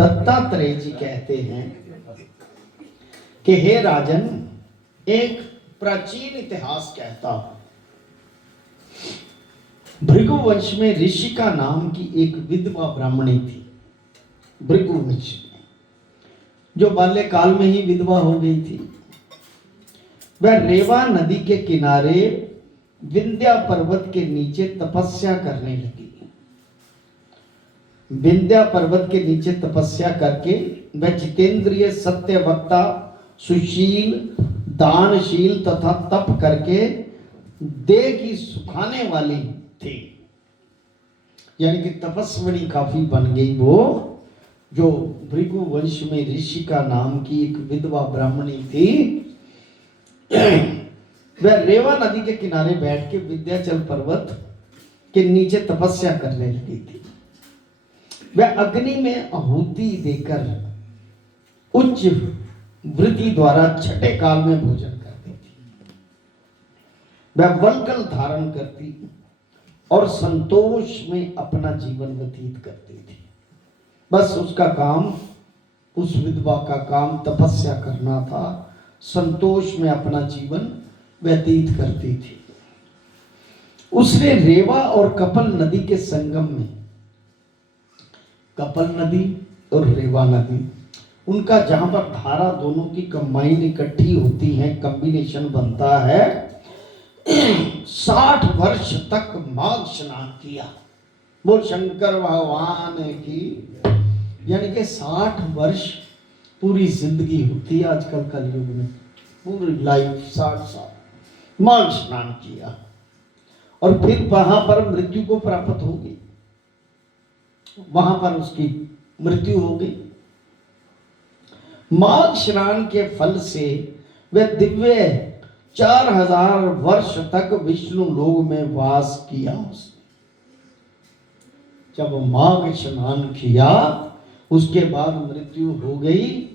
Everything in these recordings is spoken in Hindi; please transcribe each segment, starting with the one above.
दत्तात्रेय जी कहते हैं कि हे राजन, एक प्राचीन इतिहास कहता भृगुवंश में ऋषिका नाम की एक विधवा ब्राह्मणी थी। भृगुवंश में जो बाल्यकाल में ही विधवा हो गई थी। वह रेवा नदी के किनारे विंध्या पर्वत के नीचे तपस्या करने लगी। विंध्या पर्वत के नीचे तपस्या करके वह जितेंद्रिय, सत्यवक्ता, सुशील, दानशील तथा तप करके देह की सुखाने वाली थी। यानी कि तपस्विनी काफी बन गई वो, जो भृगुवंश में ऋषिका नाम की एक विधवा ब्राह्मणी थी। वह रेवा नदी के किनारे बैठ के विंध्याचल पर्वत के नीचे तपस्या करने लगी थी। वह अग्नि में आहुति देकर उच्च वृत्ति द्वारा छठे काल में भोजन करती थी। वह वल्कल धारण करती और संतोष में अपना जीवन व्यतीत करती थी। बस उसका काम, उस विधवा का काम तपस्या करना था, संतोष में अपना जीवन व्यतीत करती थी। उसने रेवा और कपिल नदी के संगम में, कपिल नदी और रेवा नदी, उनका जहां पर धारा दोनों की कंबाइन इकट्ठी होती है, कॉम्बिनेशन बनता है, 60 वर्ष तक माघ स्नान किया। बोल शंकर भगवान की। यानी कि 60 वर्ष पूरी जिंदगी होती है आजकल कलयुग में, पूरी लाइफ 60 साल माघ स्नान किया और फिर वहां पर मृत्यु को प्राप्त हो गई। वहां पर उसकी मृत्यु हो गई। माघ स्नान के फल से वह दिव्य 4000 वर्ष तक विष्णु लोक में वास किया। उसने जब माघ स्नान किया उसके बाद मृत्यु हो गई,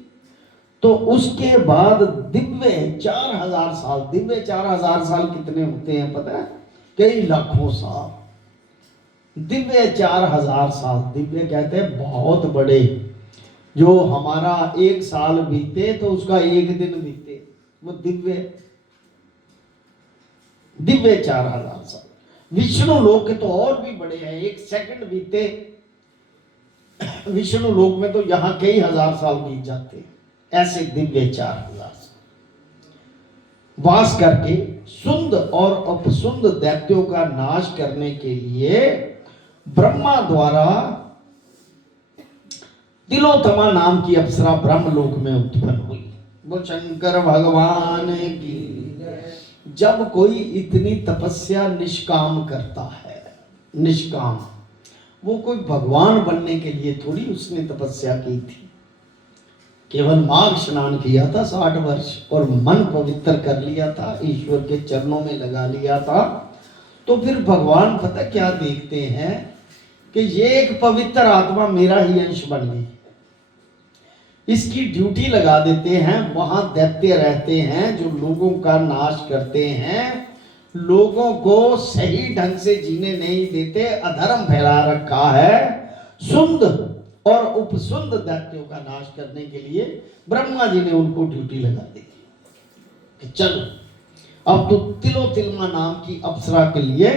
तो उसके बाद दिव्य 4000 साल, दिव्य 4000 साल कितने होते हैं पता है? कई लाखों साल। दिव्य 4000 साल, दिव्य कहते हैं बहुत बड़े। जो हमारा एक साल बीते तो उसका एक दिन बीते, वो दिव्य 4000 साल। विष्णु लोक के तो और भी बड़े हैं, एक सेकंड बीते विष्णु लोक में तो यहां कई हजार साल बीत जाते हैं। ऐसे दिव्य 4000 साल वास करके सुंद और अपसुंद दैत्यों का नाश करने के लिए ब्रह्मा द्वारा तिलोत्तमा नाम की अप्सरा ब्रह्मलोक में उत्पन्न हुई। वो शंकर भगवान की। जब कोई इतनी तपस्या निष्काम करता है, निष्काम, वो कोई भगवान बनने के लिए थोड़ी उसने तपस्या की थी। केवल माघ स्नान किया था 60 वर्ष और मन पवित्र कर लिया था, ईश्वर के चरणों में लगा लिया था। तो फिर भगवान पता क्या देखते हैं कि ये एक पवित्र आत्मा मेरा ही अंश बन गई, इसकी ड्यूटी लगा देते हैं। वहां दैत्य रहते हैं जो लोगों का नाश करते हैं, लोगों को सही ढंग से जीने नहीं देते, अधर्म फैला रखा है। सुंद और उपसुंद दैत्यों का नाश करने के लिए ब्रह्मा जी ने उनको ड्यूटी लगा दी कि चल अब तो तिलोत्तमा नाम की अप्सरा के लिए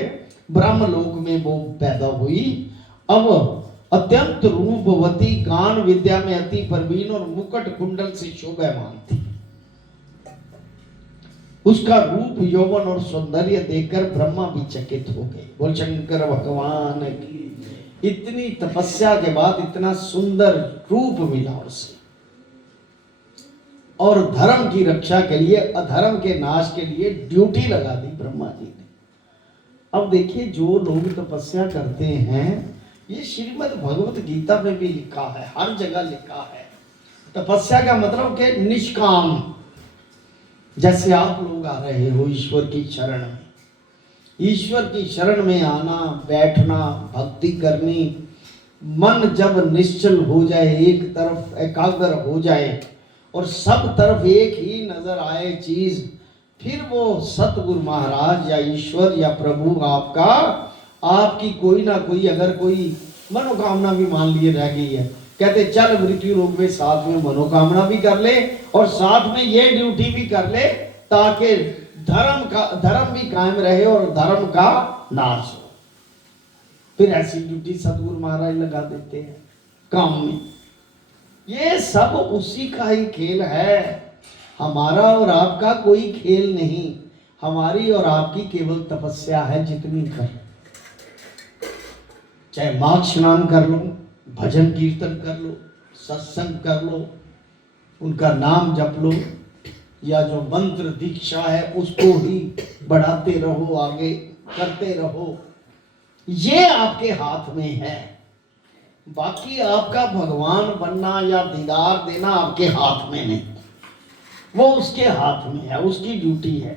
ब्रह्मलोक में वो पैदा हुई। अब अत्यंत रूपवती, गान विद्या में अति प्रवीण और मुकुट कुंडल से शोभायमान थी। उसका रूप, यौवन और सौंदर्य देखकर ब्रह्मा भी चकित हो गए। बोल शंकर भगवान की। इतनी तपस्या के बाद इतना सुंदर रूप मिला उसे, और धर्म की रक्षा के लिए, अधर्म के नाश के लिए ड्यूटी लगा दी ब्रह्मा जी ने। अब देखिए, जो लोग तपस्या करते हैं, ये श्रीमद् भगवत गीता में भी लिखा है, हर जगह लिखा है। तपस्या का मतलब कि निष्काम। जैसे आप लोग आ रहे हो ईश्वर की शरण में, ईश्वर की शरण में आना, बैठना, भक्ति करनी, मन जब निश्चल हो जाए, एक तरफ एकाग्र हो जाए और सब तरफ एक ही नजर आए चीज, फिर वो सतगुरु महाराज या ईश्वर या प्रभु आपका, आपकी कोई ना कोई, अगर कोई मनोकामना भी मान लिए रह गई है, कहते चल मृत्यु लोक में साथ में मनोकामना भी कर ले और साथ में ये ड्यूटी भी कर ले, ताकि धर्म भी कायम रहे और धर्म का नाश हो। फिर ऐसी ड्यूटी सतगुरु महाराज लगा देते हैं काम में। ये सब उसी का ही खेल है, हमारा और आपका कोई खेल नहीं। हमारी और आपकी केवल तपस्या है जितनी कर, चाहे माघ स्नान कर लो, भजन कीर्तन कर लो, सत्संग कर लो, उनका नाम जप लो, या जो मंत्र दीक्षा है उसको ही बढ़ाते रहो, आगे करते रहो। ये आपके हाथ में है। बाकी आपका भगवान बनना या दीदार देना आपके हाथ में नहीं, वो उसके हाथ में है। उसकी ड्यूटी है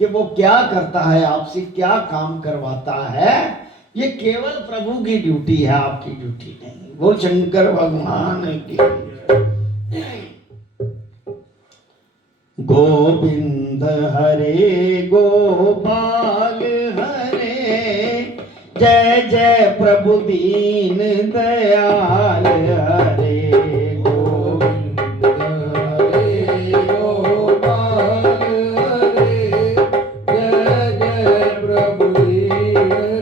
कि वो क्या करता है, आपसे क्या काम करवाता है। ये केवल प्रभु की ड्यूटी है, आपकी ड्यूटी नहीं। बोल शंकर भगवान की। गोविंद हरे गोपाल हरे, जय जय प्रभु दीन दयाल हरे। गोविंद हरे गोपाल हरे, जय जय प्रभु दीन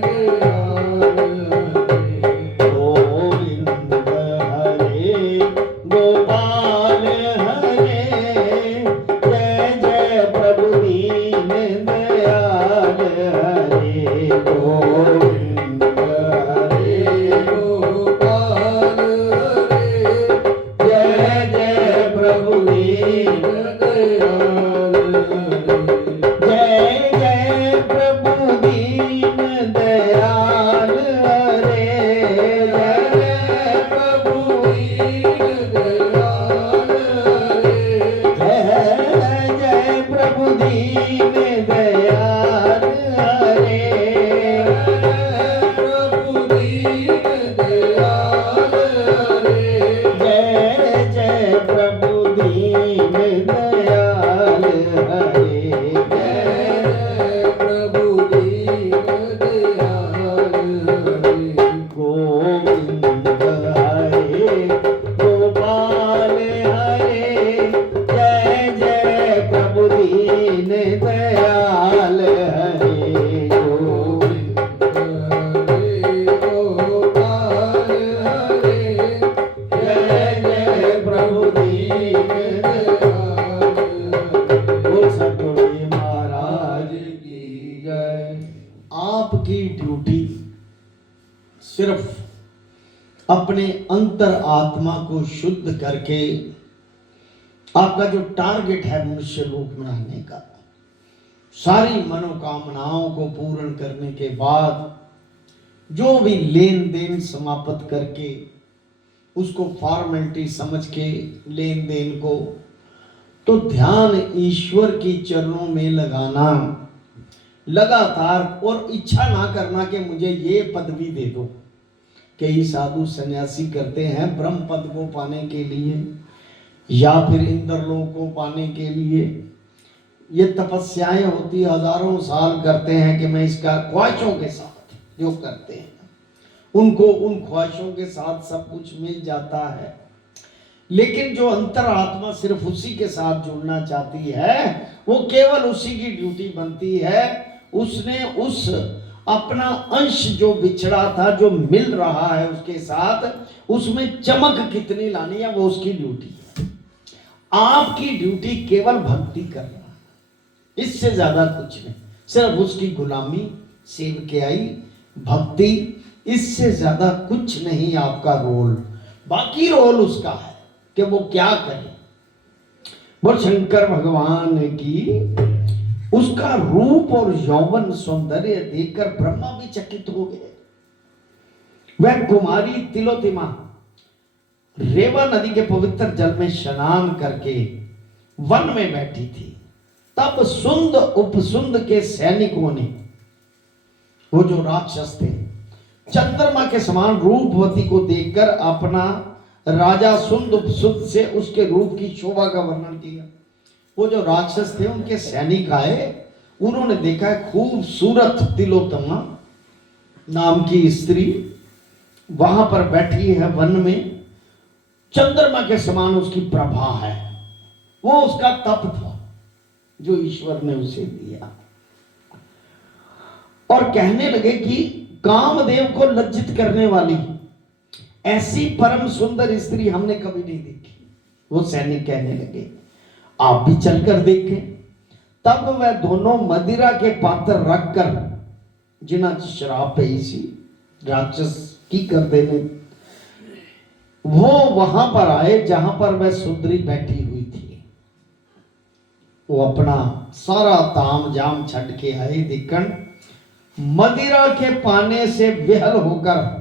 दयाल हरे। गोविंद हरे गोपाल हरे, जय जय प्रभु दीन दयाल हरे। गोविंद हरे गोपाल हरे, जय जय प्रभु दीन दयाल हरे। जय जय प्रभु दीन दयाल हरे, जय जय प्रभु दीन दयाल हरे। जय जय प्रभु दीन दयाल हरे, प्रभु दीन दयाल हरे। जय जय प्रभु दीन दयाल हरे, जय जय प्रभु दीन दयाल हरे। गोविंद हरे गोपाल हरे, जय जय प्रभु दीन दयाल हरे। गोविंद हरे गोपाल हरे, जय जय प्रभु दीन दयाल हरे। बोल सतगुरु महाराज की जय। आपकी ड्यूटी सिर्फ अपने अंतर आत्मा को शुद्ध करके, आपका जो टारगेट है मनुष्य रूप में रहने का, सारी मनोकामनाओं को पूर्ण करने के बाद जो भी लेन देन समाप्त करके, उसको फॉर्मेलिटी समझ के लेन देन को, तो ध्यान ईश्वर की चरणों में लगाना लगातार, और इच्छा ना करना कि मुझे ये पदवी दे दो। कई साधु सन्यासी करते हैं ब्रह्म पद को पाने के लिए या फिर इंद्रलोक को पाने के लिए। ये तपस्याएं होती हजारों साल करते हैं कि मैं इसका ख्वाहिशों के साथ जो करते हैं, उनको उन ख्वाहिशों के साथ सब कुछ मिल जाता है। लेकिन जो अंतरात्मा सिर्फ उसी के साथ जुड़ना चाहती है, वो केवल उसी की ड्यूटी बनती है। उसने उस अपना अंश जो बिछड़ा था, जो मिल रहा है उसके साथ, उसमें चमक कितनी लानी है, वो उसकी ड्यूटी है। आपकी ड्यूटी केवल भक्ति करना, इससे ज्यादा कुछ नहीं। सिर्फ उसकी गुलामी, सेवकाई, भक्ति, इससे ज्यादा कुछ नहीं आपका रोल। बाकी रोल उसका है कि वो क्या करे। बोल शंकर भगवान की। उसका रूप और यौवन सौंदर्य देखकर ब्रह्मा भी चकित हो गए। वह कुमारी तिलोत्तमा रेवा नदी के पवित्र जल में स्नान करके वन में बैठी थी। तब सुंद उपसुंद के सैनिकों ने, वो जो राक्षस थे, चंद्रमा के समान रूपवती को देखकर अपना राजा सुंद उपसुंद से उसके रूप की शोभा का वर्णन किया। वो जो राक्षस थे उनके सैनिक आए, उन्होंने देखा खूबसूरत तिलोत्तमा नाम की स्त्री वहां पर बैठी है वन में, चंद्रमा के समान उसकी प्रभा है। वो उसका तप था जो ईश्वर ने उसे दिया। और कहने लगे कि कामदेव को लज्जित करने वाली ऐसी परम सुंदर स्त्री हमने कभी नहीं देखी। वो सैनिक कहने लगे आप भी चलकर देखें। तब वह दोनों मदिरा के पात्र रखकर, जिन्हें शराब पे सी राक्षस की कर देने, वो वहां पर आए जहां पर वह सुंदरी बैठी हुई थी। वो अपना सारा ताम जाम छड़ के आए। देखन मदिरा के पाने से विहल होकर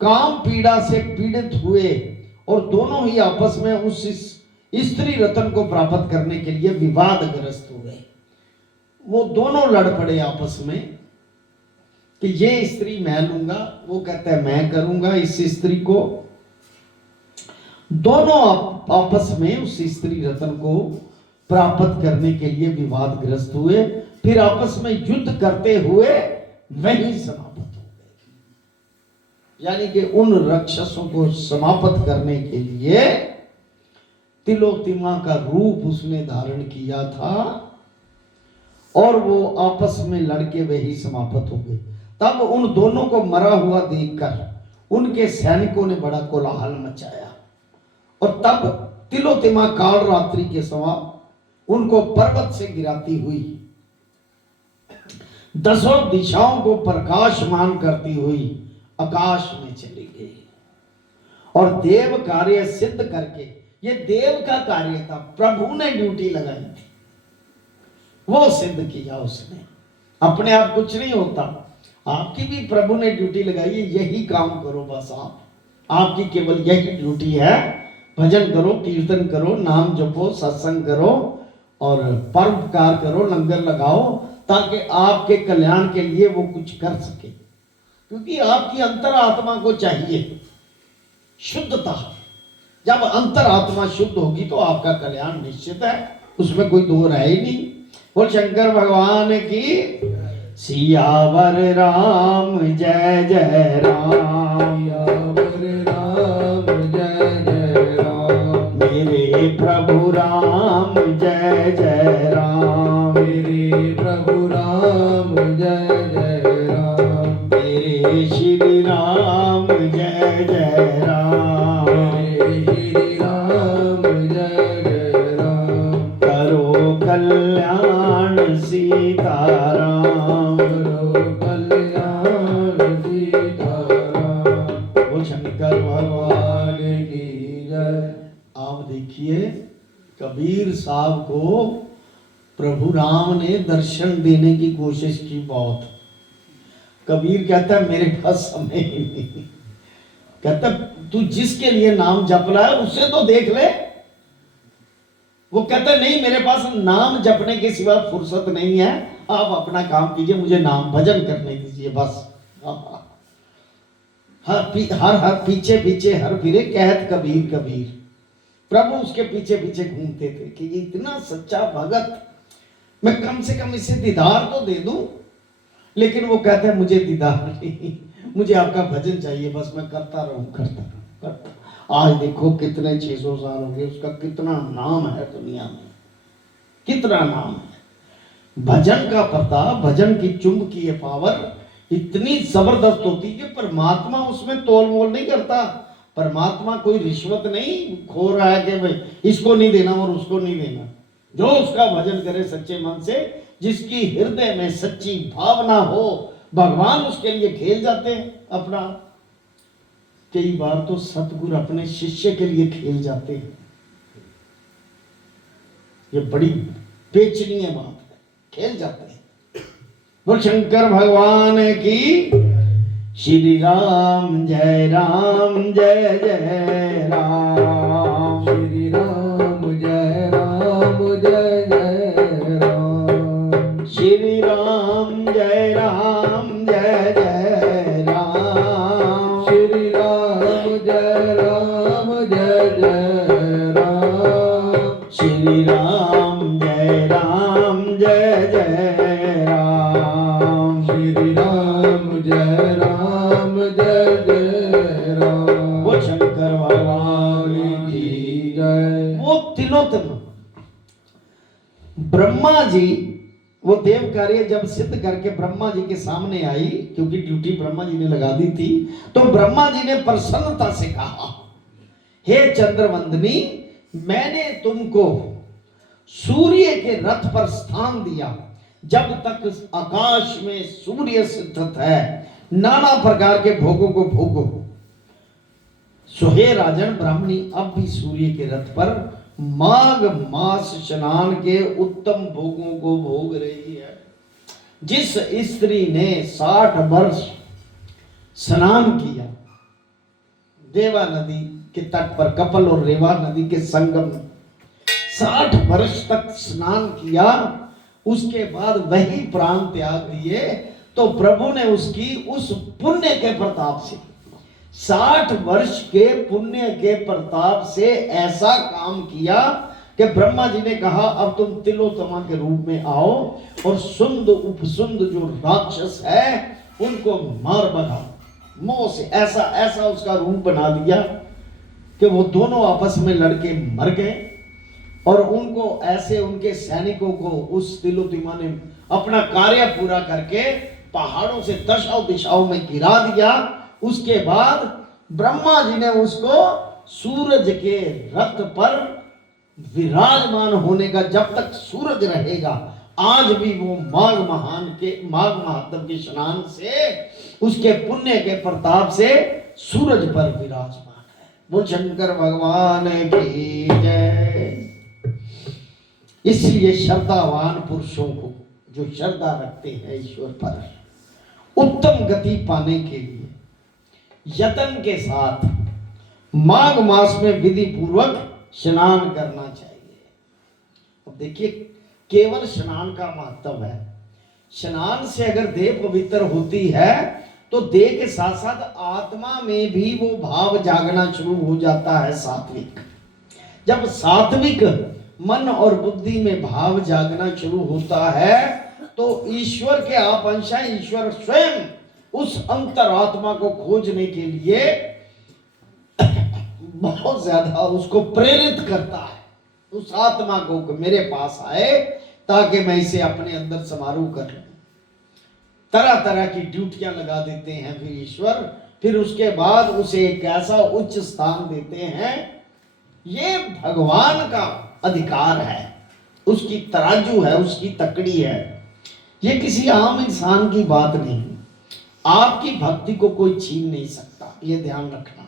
काम पीड़ा से पीड़ित हुए और दोनों ही आपस में उस स्त्री रत्न को प्राप्त करने के लिए विवादग्रस्त हुए। वो दोनों लड़ पड़े आपस में कि ये स्त्री मैं लूंगा, वो कहता है मैं करूंगा इस स्त्री को। दोनों आपस में उस स्त्री रत्न को प्राप्त करने के लिए विवादग्रस्त हुए। फिर आपस में युद्ध करते हुए वही समाप्त हो गए। यानी कि उन राक्षसों को समाप्त करने के लिए तिलोत्तमा का रूप उसने धारण किया था और वो आपस में लड़के वही समाप्त हो गए। तब उन दोनों को मरा हुआ देखकर उनके सैनिकों ने बड़ा कोलाहल मचाया और तब तिलोत्तमा काल रात्रि के समान उनको पर्वत से गिराती हुई दसों दिशाओं को प्रकाशमान करती हुई आकाश में चली गई और देव कार्य सिद्ध करके, ये देव का कार्य था, प्रभु ने ड्यूटी लगाई थी, वो सिद्ध किया उसने। अपने आप कुछ नहीं होता, आपकी भी प्रभु ने ड्यूटी लगाई है, यही काम करो बस। आपकी केवल यही ड्यूटी है, भजन करो, कीर्तन करो, नाम जपो, सत्संग करो और परोपकार करो, लंगर लगाओ, ताकि आपके कल्याण के लिए वो कुछ कर सके। क्योंकि आपकी अंतर आत्मा को चाहिए शुद्धता। जब अंतर आत्मा शुद्ध होगी तो आपका कल्याण निश्चित है, उसमें कोई दो राय नहीं। बोल शंकर भगवान की। सियावर राम जय जय राम, सियावर राम जय जय राम, मेरे प्रभु राम जय जय राम, मेरे प्रभु राम जय जय राम, मेरे श्री राम जय जय राम, मेरे श्री राम जय जय राम, करो कल्याण सीताराम, करो कल्याण सीताराम। वो शंकर भगवान की जय। आप देखिए कबीर साहब को प्रभु राम ने दर्शन देने की कोशिश की बहुत। कबीर कहता है मेरे पास समय ही नहीं। कहता तू जिसके लिए नाम जप रहा है उसे तो देख ले। वो कहता नहीं मेरे पास नाम जपने के सिवा फुर्सत नहीं है, आप अपना काम कीजिए, मुझे नाम भजन करने दीजिए बस। हर पीछे पीछे हर फिरे कहत कबीर कबीर। प्रभु उसके पीछे पीछे घूमते थे कि ये इतना सच्चा भगत, मैं कम से कम इसे दीदार तो दे दूं। लेकिन वो कहता है मुझे दीदार नहीं, मुझे आपका भजन चाहिए, बस मैं करता रहूं करता रहूं करता। आज देखो कितने 600 साल हो गए, उसका कितना नाम है दुनिया में, कितना नाम है। भजन का प्रताप, भजन की चुंबकीय पावर इतनी जबरदस्त होती है कि परमात्मा उसमें तोल मोल नहीं करता। परमात्मा कोई रिश्वत नहीं खो रहा है कि भाई इसको नहीं देना और उसको नहीं देना। जो उसका भजन करे सच्चे मन से, जिसकी हृदय में सच्ची भावना हो, भगवान उसके लिए खेल जाते हैं अपना। कई बार तो सतगुरु अपने शिष्य के लिए खेल जाते हैं। ये बड़ी बेचनीय बात है, खेल जाते हैं। बोल शंकर भगवान की। श्री राम जय जय राम, श्री राम जय जय राम, श्री राम जय जय राम, श्री राम जय जय राम, श्री राम जय जय राम, श्री राम जय जय राम। वो शंकर जय। वो तिलोत्तमा ब्रह्मा जी, वो देव कार्य जब सिद्ध करके ब्रह्मा जी के सामने आई, क्योंकि ड्यूटी ब्रह्मा जी ने लगा दी थी, तो ब्रह्मा जी ने प्रसन्नता से कहा, हे चंद्रवंदनी, मैंने तुमको सूर्य के रथ पर स्थान दिया। जब तक आकाश में सूर्य स्थित है, नाना प्रकार के भोगों को भोगो। सो हे राजन ब्राह्मणी, अब भी सूर्य के रथ पर माघ मास स्नान के उत्तम भोगों को भोग रही है। जिस स्त्री ने 60 वर्ष स्नान किया देवा नदी के तट पर, कपिल और रेवा नदी के संगम, 60 वर्ष तक स्नान किया, उसके बाद वही प्राण त्याग दिए, तो प्रभु ने उसकी उस पुण्य के प्रताप से, 60 वर्ष के पुण्य के प्रताप से ऐसा काम किया कि ब्रह्मा जी ने कहा, अब तुम तिलोत्तमा के रूप में आओ और सुंद उपसुंद जो राक्षस है उनको मार बनाओ। मोह से ऐसा ऐसा उसका रूप बना दिया कि वो दोनों आपस में लड़के मर गए, और उनको ऐसे उनके सैनिकों को उस तिलोत्तमा ने अपना कार्य पूरा करके पहाड़ों से दशों दिशाओं में गिरा दिया। उसके बाद ब्रह्मा जी ने उसको सूरज के रथ पर विराजमान होने का, जब तक सूरज रहेगा, आज भी वो माघ महात्म के स्नान से, उसके पुण्य के प्रताप से सूरज पर विराजमान है। बोल शंकर भगवान की जय। इसलिए श्रद्धावान पुरुषों को, जो श्रद्धा रखते हैं ईश्वर पर, उत्तम गति पाने के लिए यत्न के साथ माघ मास में विधि पूर्वक स्नान करना चाहिए। अब देखिए, केवल स्नान का महत्व है। स्नान से अगर देह पवित्र होती है तो देह के साथ साथ आत्मा में भी वो भाव जागना शुरू हो जाता है, सात्विक। जब सात्विक मन और बुद्धि में भाव जागना शुरू होता है तो ईश्वर के आप अंश हैं, ईश्वर स्वयं उस अंतरात्मा को खोजने के लिए बहुत ज्यादा उसको प्रेरित करता है, उस आत्मा को कि मेरे पास आए ताकि मैं इसे अपने अंदर समारोह कर लूं। तरह तरह की ड्यूटियां लगा देते हैं फिर ईश्वर, फिर उसके बाद उसे एक ऐसा उच्च स्थान देते हैं। ये भगवान का अधिकार है, उसकी तराजू है, उसकी तकड़ी है। ये किसी आम इंसान की बात नहीं। आपकी भक्ति को कोई छीन नहीं सकता, ये ध्यान रखना।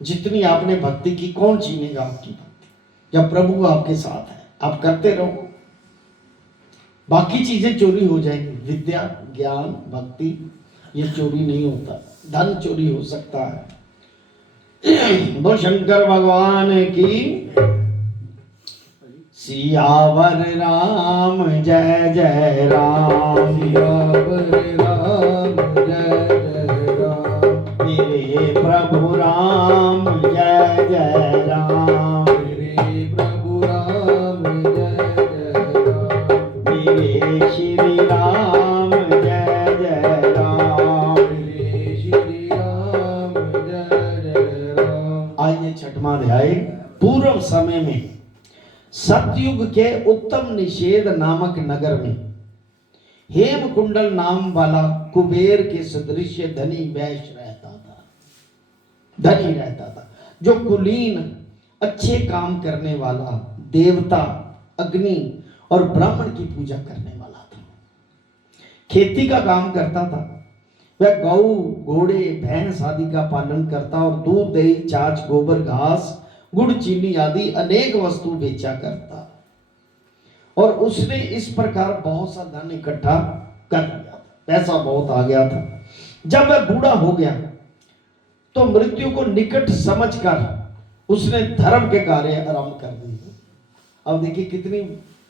जितनी आपने भक्ति की, कौन छीनेगा आपकी भक्ति? जब प्रभु आपके साथ है, आप करते रहो, बाकी चीजें चोरी हो जाएंगी। विद्या, ज्ञान, भक्ति, ये चोरी नहीं होता। धन चोरी हो सकता है। बोल शंकर भगवान की। सियावर राम जय जय राम, सियावर राम जय जय राम, मेरे प्रभु राम जय जय राम, मेरे प्रभु राम जय जय राम, मेरे श्री राम जय जय राम, मेरे श्री राम जय जय राम। आइए छठवां अध्याय। पूर्व समय में सतयुग के उत्तम निषेध नामक नगर में हेम कुंडल नाम वाला कुबेर के सदृश धनी वैश्य रहता था, धनी रहता था, जो कुलीन, अच्छे काम करने वाला, देवता, अग्नि और ब्राह्मण की पूजा करने वाला था। खेती का काम करता था। वह गौ, घोड़े, भैंस आदि का पालन करता और दूध, दही, छाछ, गोबर, घास, गुड़, चीनी आदि अनेक वस्तु बेचा करता। और उसने इस प्रकार बहुत सा धन इकट्ठा कर लिया था, पैसा बहुत आ गया था। जब वह बूढ़ा हो गया तो मृत्यु को निकट समझकर उसने धर्म के कार्य आरंभ कर दिए। अब देखिए कितनी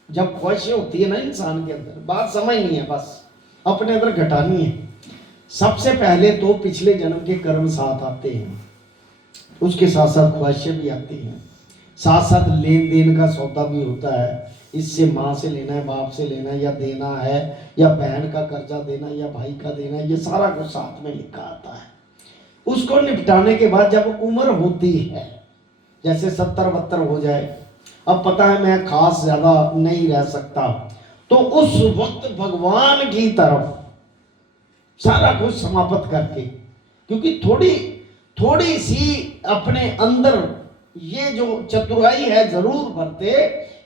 जब ख्वाहिशें होती है ना इंसान के अंदर, बात समझ नहीं है, बस अपने अंदर घटानी है। सबसे पहले तो पिछले जन्म के कर्म साथ आते हैं, उसके साथ साथ ख्वाहिशें भी आती हैं, साथ साथ लेन देन का सौदा भी होता है। इससे माँ से लेना है, बाप से लेना है, या देना है, या बहन का कर्जा देना, या भाई का देना, ये सारा कुछ साथ में लिखा आता है। उसको निपटाने के बाद जब उम्र होती है जैसे 70-72 हो जाए, अब पता है मैं खास ज्यादा नहीं रह सकता, तो उस वक्त भगवान की तरफ सारा कुछ समाप्त करके, क्योंकि थोड़ी थोड़ी सी अपने अंदर ये जो चतुराई है जरूर बरते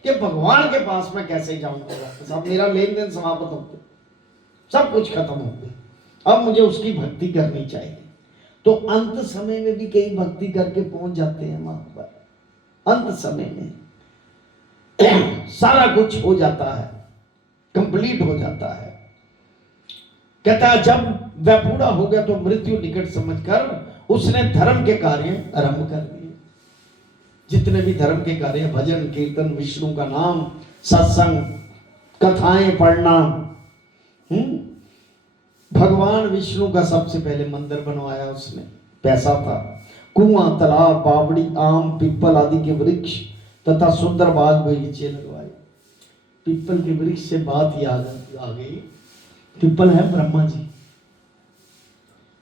कि भगवान के पास मैं कैसे जाऊंगा, सब मेरा लेन देन समाप्त होते, सब कुछ खत्म हो गया, अब मुझे उसकी भक्ति करनी चाहिए। तो अंत समय में भी कई भक्ति करके पहुंच जाते हैं वहां पर, अंत समय में सारा कुछ हो जाता है, कंप्लीट हो जाता है। कहता है जब वह बूढ़ा हो गया तो मृत्यु निकट समझकर उसने धर्म के कार्य आरंभ कर दिए। जितने भी धर्म के कार्य, भजन कीर्तन, विष्णु का नाम, सत्संग, कथाएं पढ़ना, भगवान विष्णु का सबसे पहले मंदिर बनवाया उसने, पैसा था, कुआं, तालाब, बावड़ी, आम, पीपल आदि के वृक्ष तथा सुंदर बाग बगीचे लगवाए। पीपल के वृक्ष से बात याद आ गई, पीपल है ब्रह्मा जी,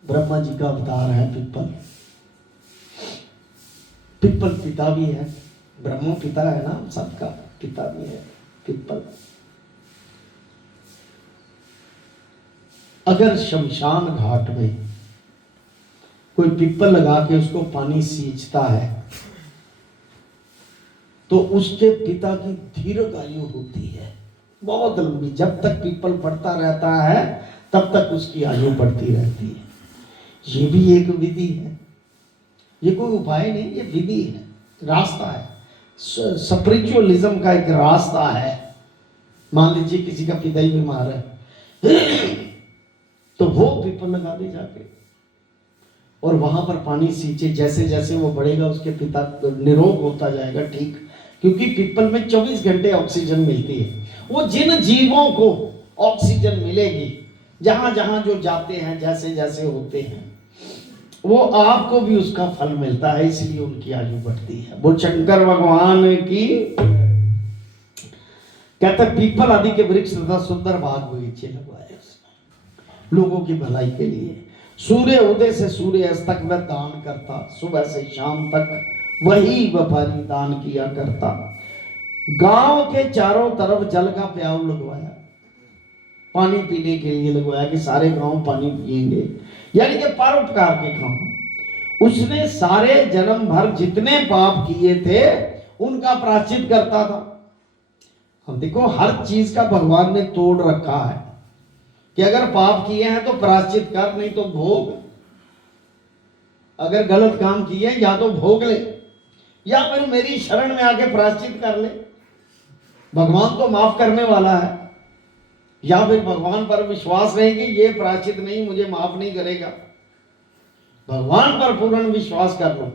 ब्रह्मा जी का अवतार है पीपल, पीपल पिता भी है, ब्रह्म पिता है ना, सबका पिता भी है पीपल। अगर शमशान घाट में कोई पीपल लगा के उसको पानी सींचता है तो उसके पिता की दीर्घ आयु होती है, बहुत लंबी, जब तक पीपल बढ़ता रहता है तब तक उसकी आयु बढ़ती रहती है। ये भी एक विधि है, ये कोई उपाय नहीं, ये विधि है, रास्ता है, स्पिरिचुअलिज्म का एक रास्ता है। मान लीजिए किसी का पिता ही बीमार है तो वो पीपल लगा दे जाके और वहां पर पानी सींचे, जैसे जैसे वो बढ़ेगा उसके पिता निरोग होता जाएगा, ठीक, क्योंकि पीपल में 24 घंटे ऑक्सीजन मिलती है। वो जिन जीवों को ऑक्सीजन मिलेगी, जहां जहां जो जाते हैं, जैसे जैसे होते हैं, वो आपको भी उसका फल मिलता है, इसलिए उनकी आयु बढ़ती है। बोल शंकर भगवान की। कहते पीपल आदि के वृक्ष तथा सुंदर बाग बगीचे लगवाए उसने लोगों की भलाई के लिए। सूर्य उदय से सूर्य अस्त तक वह दान करता, सुबह से शाम तक वही व्यापारी दान किया करता। गांव के चारों तरफ जल का प्याऊ लगवाया, पानी पीने के लिए लगवाया कि सारे गांव पानी पिएंगे, यानी कि परोपकार के काम। उसने सारे जन्म भर जितने पाप किए थे उनका प्रायश्चित करता था। हम देखो हर चीज का भगवान ने तोड़ रखा है कि अगर पाप किए हैं तो प्रायश्चित कर, नहीं तो भोग। अगर गलत काम किए या तो भोग ले या फिर मेरी शरण में आके प्रायश्चित कर ले, भगवान तो माफ करने वाला है। या फिर भगवान पर विश्वास नहीं कि ये प्रायश्चित नहीं, मुझे माफ नहीं करेगा, भगवान पर पूर्ण विश्वास कर लो,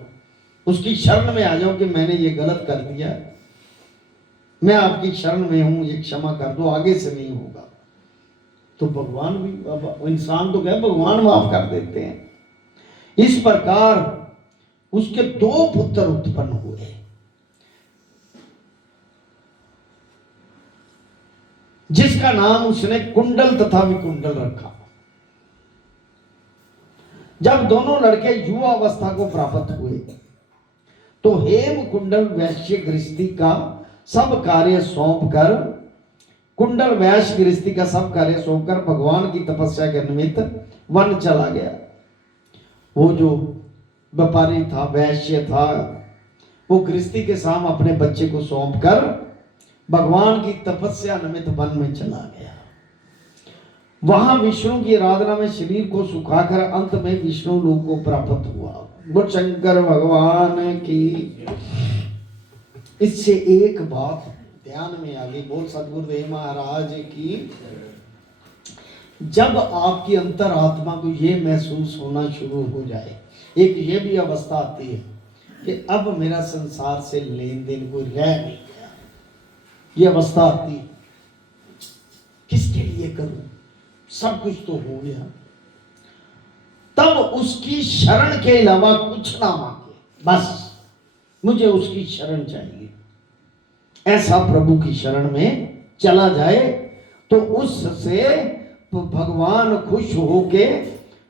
उसकी शरण में आ जाओ कि मैंने ये गलत कर दिया, मैं आपकी शरण में हूं, मुझे क्षमा कर दो, आगे से नहीं होगा। तो भगवान भी, अब इंसान तो क्या, भगवान माफ कर देते हैं। इस प्रकार उसके 2 पुत्र उत्पन्न हुए, जिसका नाम उसने कुंडल तथा विकुंडल रखा। जब दोनों लड़के युवा अवस्था को प्राप्त हुए तो हेम कुंडल वैश्य गृहस्थी का सब कार्य सौंपकर, कुंडल वैश्य गृहस्थी का सब कार्य सौंपकर भगवान की तपस्या के निमित्त वन चला गया। वो जो व्यापारी था, वैश्य था, वो गृहस्थी के सामने अपने बच्चे को सौंपकर भगवान की तपस्या निमित्त वन में चला गया। वहां विष्णु की आराधना में शरीर को सुखाकर अंत में विष्णु लोक को प्राप्त हुआ। बोल शंकर भगवान की। इससे एक बात ध्यान में आ गई, बोल सदगुरुदेव महाराज की। जब आपकी अंतर आत्मा को ये महसूस होना शुरू हो जाए, एक ये भी अवस्था आती है कि अब मेरा संसार से लेन देन कोई रह नहीं गया, ये अवस्था आती है, किसके लिए करूं, सब कुछ तो हो गया। तब उसकी शरण के अलावा कुछ ना मांगे, बस मुझे उसकी शरण चाहिए, ऐसा प्रभु की शरण में चला जाए तो उससे भगवान खुश होके,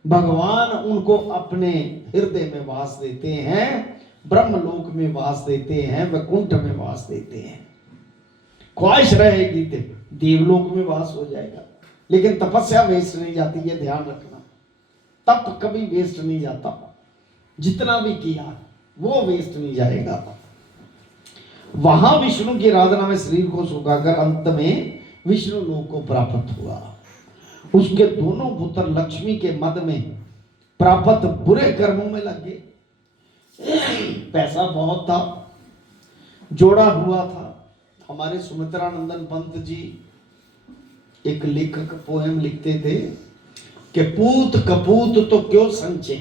भगवान उनको अपने हृदय में वास देते हैं ब्रह्मलोक में वास देते हैं, वैकुंठ में वास देते हैं। ख्वाहिश रहेगी तो देवलोक में वास हो जाएगा, लेकिन तपस्या वेस्ट नहीं जाती, ये ध्यान रखना। तप कभी वेस्ट नहीं जाता, जितना भी किया वो वेस्ट नहीं जाएगा। वहां विष्णु की आराधना में शरीर को सुखाकर अंत में विष्णु लोक को प्राप्त हुआ। उसके दोनों पुत्र लक्ष्मी के मद में प्राप्त बुरे कर्मों में लगे। पैसा बहुत था, जोड़ा हुआ था। हमारे सुमित्रानंदन पंत जी एक लेखक पोएम लिखते थे कि पूत कपूत तो क्यों संचे,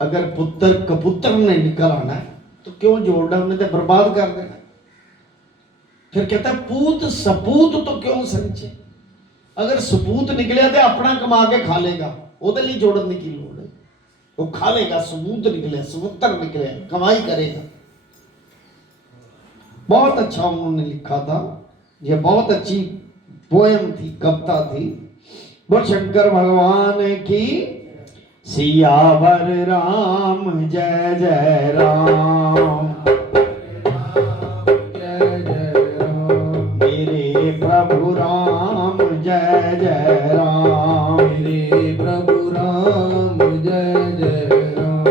अगर पुत्र कपुत्र ने निकल आना है तो क्यों जोड़ना, उन्हें तो बर्बाद कर देना। फिर कहता है पूत सपूत तो क्यों संचे, अगर सपूत निकले तो अपना कमा के खा लेगा, उधर लिए जोड़ने की लोड़ है, वो खा लेगा। सपूत निकले, सपुत्र निकले, कमाई करेगा। बहुत अच्छा उन्होंने लिखा था, यह बहुत अच्छी पोएम थी, कविता थी। बोल शंकर भगवान की सियावर राम जय जय राम, जय जय राम, मेरे प्रभु राम जय जय राम, मेरे प्रभु राम जय जय राम,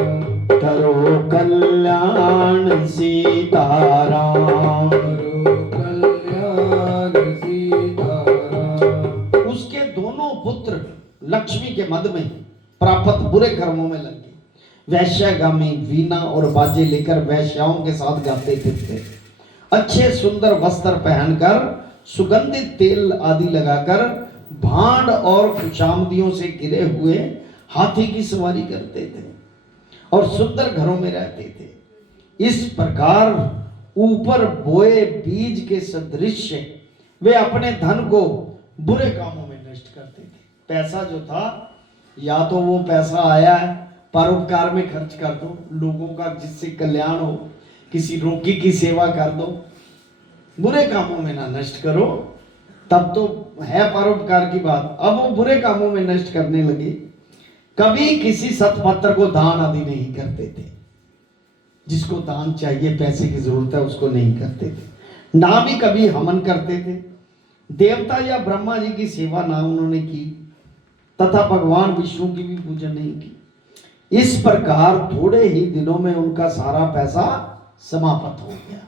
करो कल्याण सीताराम, करो कल्याण सीताराम। उसके दोनों पुत्र लक्ष्मी के मद में प्राप्त बुरे कर्मों में लग गए। वैश्यगामी वीणा और बाजे लेकर वैश्याओं के साथ गाते फिरते, अच्छे सुंदर वस्त्र पहनकर, सुगंधित तेल आदि लगाकर, भांड और खुशामदियों से घिरे हुए हाथी की सवारी करते थे और सुंदर घरों में रहते थे। इस प्रकार ऊपर बोए बीज के सदृश वे अपने धन को बुरे कामों में नष्ट करते थे। पैसा जो था, या तो वो पैसा आया है परोपकार में खर्च कर दो, लोगों का जिससे कल्याण हो, किसी रोगी की सेवा कर दो, बुरे कामों में ना नष्ट करो, तब तो है परोपकार की बात। अब वो बुरे कामों में नष्ट करने लगे। कभी किसी सतपत्र को दान आदि नहीं करते थे, जिसको दान चाहिए, पैसे की जरूरत है, उसको नहीं करते थे। ना भी कभी हवन करते थे। देवता या ब्रह्मा जी की सेवा ना उन्होंने की, तथा भगवान विष्णु की भी पूजा नहीं की। इस प्रकार थोड़े ही दिनों में उनका सारा पैसा समाप्त हो गया।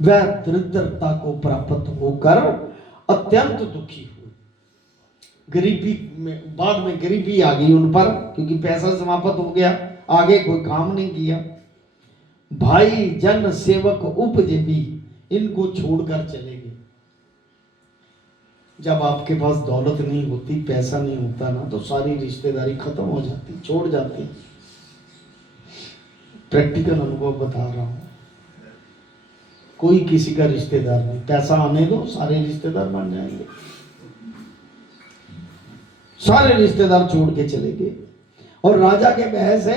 वह दरिद्रता को प्राप्त होकर अत्यंत दुखी हुए। गरीबी में, बाद में गरीबी आ गई उन पर, क्योंकि पैसा समाप्त हो गया, आगे कोई काम नहीं किया। भाई जन सेवक उपजे भी इनको छोड़कर चले गए। जब आपके पास दौलत नहीं होती, पैसा नहीं होता ना, तो सारी रिश्तेदारी खत्म हो जाती, छोड़ जाती। प्रैक्टिकल अनुभव बता रहा हूं, कोई किसी का रिश्तेदार नहीं, पैसा आने दो सारे रिश्तेदार बन जाएंगे। सारे रिश्तेदार छोड़ के चले गए और राजा के भय से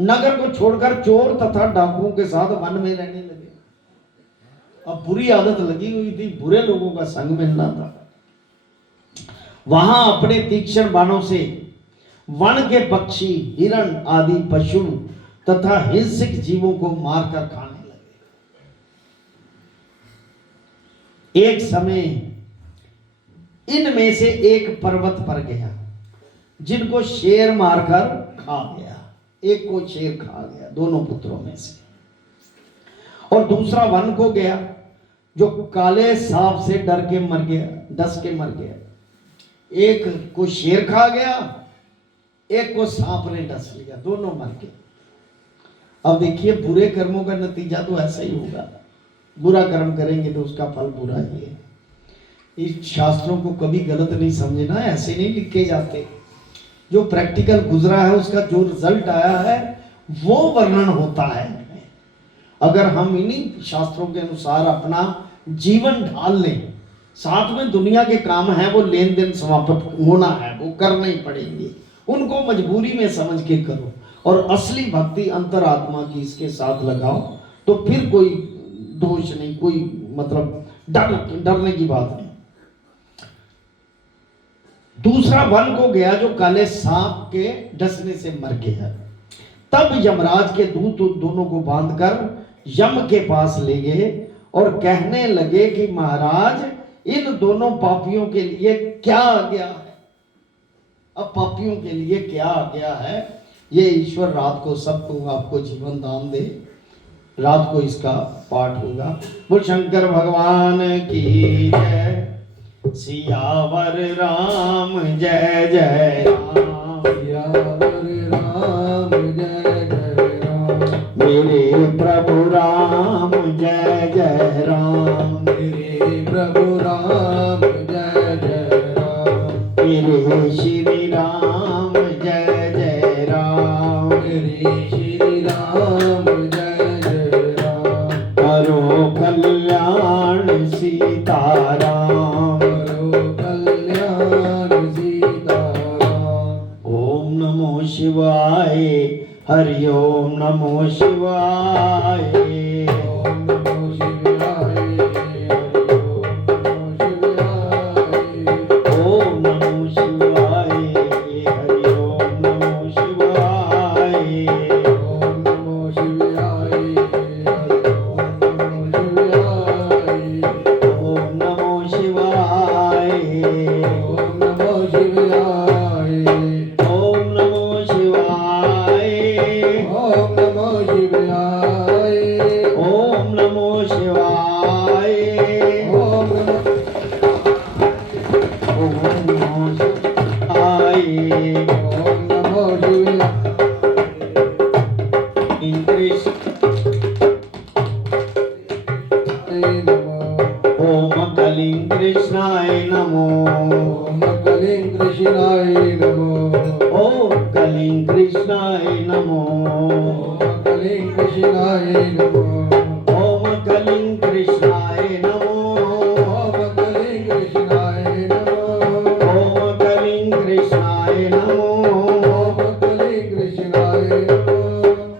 नगर को छोड़कर चोर तथा डाकुओं के साथ वन में रहने लगे। अब बुरी आदत लगी हुई थी, बुरे लोगों का संग मिलना था। वहां अपने तीक्ष्ण बाणों से वन के पक्षी, हिरण आदि पशु तथा हिंसक जीवों को मारकर खाने लगे। एक समय इनमें से एक पर्वत पर गया, जिनको शेर मारकर खा गया। एक को शेर खा गया, दोनों पुत्रों में से। और दूसरा वन को गया, जो काले सांप से डर के मर गया, डस के मर गया। एक को शेर खा गया, एक को सांप ने डस लिया, दोनों मर गए। अब देखिए, बुरे कर्मों का नतीजा तो ऐसा ही होगा। बुरा कर्म करेंगे तो उसका फल बुरा ही है। इस शास्त्रों को कभी गलत नहीं समझना, ऐसे नहीं लिखे जाते। जो प्रैक्टिकल गुजरा है, उसका जो रिजल्ट आया है, वो वर्णन होता है। अगर हम इन्हीं शास्त्रों के अनुसार अपना जीवन ढाल लें, साथ में दुनिया के काम हैं, वो लेन देन समाप्त होना है, वो करने ही पड़ेंगे। उनको मजबूरी में समझ के करो और असली भक्ति अंतरात्मा की इसके साथ लगाओ, तो फिर कोई दोष नहीं, कोई मतलब डरने की बात नहीं। दूसरा वन को गया जो काले सांप के डसने से मर गया। तब यमराज के दूत दोनों को बांधकर यम के पास ले गए और कहने लगे कि महाराज इन दोनों पापियों के लिए क्या आ गया है। अब पापियों के लिए क्या आ गया है, ये ईश्वर रात को सबको आपको जीवन दान दे, रात को इसका पाठ होगा। बोल शंकर भगवान की जय, सियावर राम जय जय राम, सियावर राम जय जय राम, मेरे प्रभु राम जय जय राम, मेरे प्रभु राम जय जय राम, मेरे श्री राम जय जय राम, मेरे श्री राम जय जय राम, करो कल्याण सीताराम, करो कल्याण सीताराम। ओम नमो शिवाय, हरि ओम नमो शिवाय, ओम नमो शिवाय, हरि ओम नमो शिवाय, ओम नमो शिवाय, हरि ओम नमो शिवाय, ओम नमो शिवाय, हरि ओम नमो शिवाय, ओम नमो शिवाय, ओम नमो शिवाय, ओम नमो शिवाय, ओम नमो शिवाय, ओम नमो शिवाय, ओम नमो ओम नमो शिवाय, ओम नमो शिवाय, इंद्रिश नमो ओम कलिंग कृष्णाय नमो, ओम कलिं कृष्णाय नमो, ओम कलिंग कृष्णाय नमो, ओम कलिं कृष्णाय नमो, ओम कलिंग कृष्णाय नमो, ओम कलिं कृष्णाय नमो, ओम कलिंग कृष्णाय नमो, ओम कलिं कृष्णाय नमो,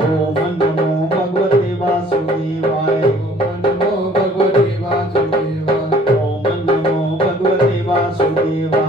ओम नमो भगवते वासुदेवाय, ओम नमो भगवते वासुदेवाय, ओम नमो भगवते वासुदेवाय,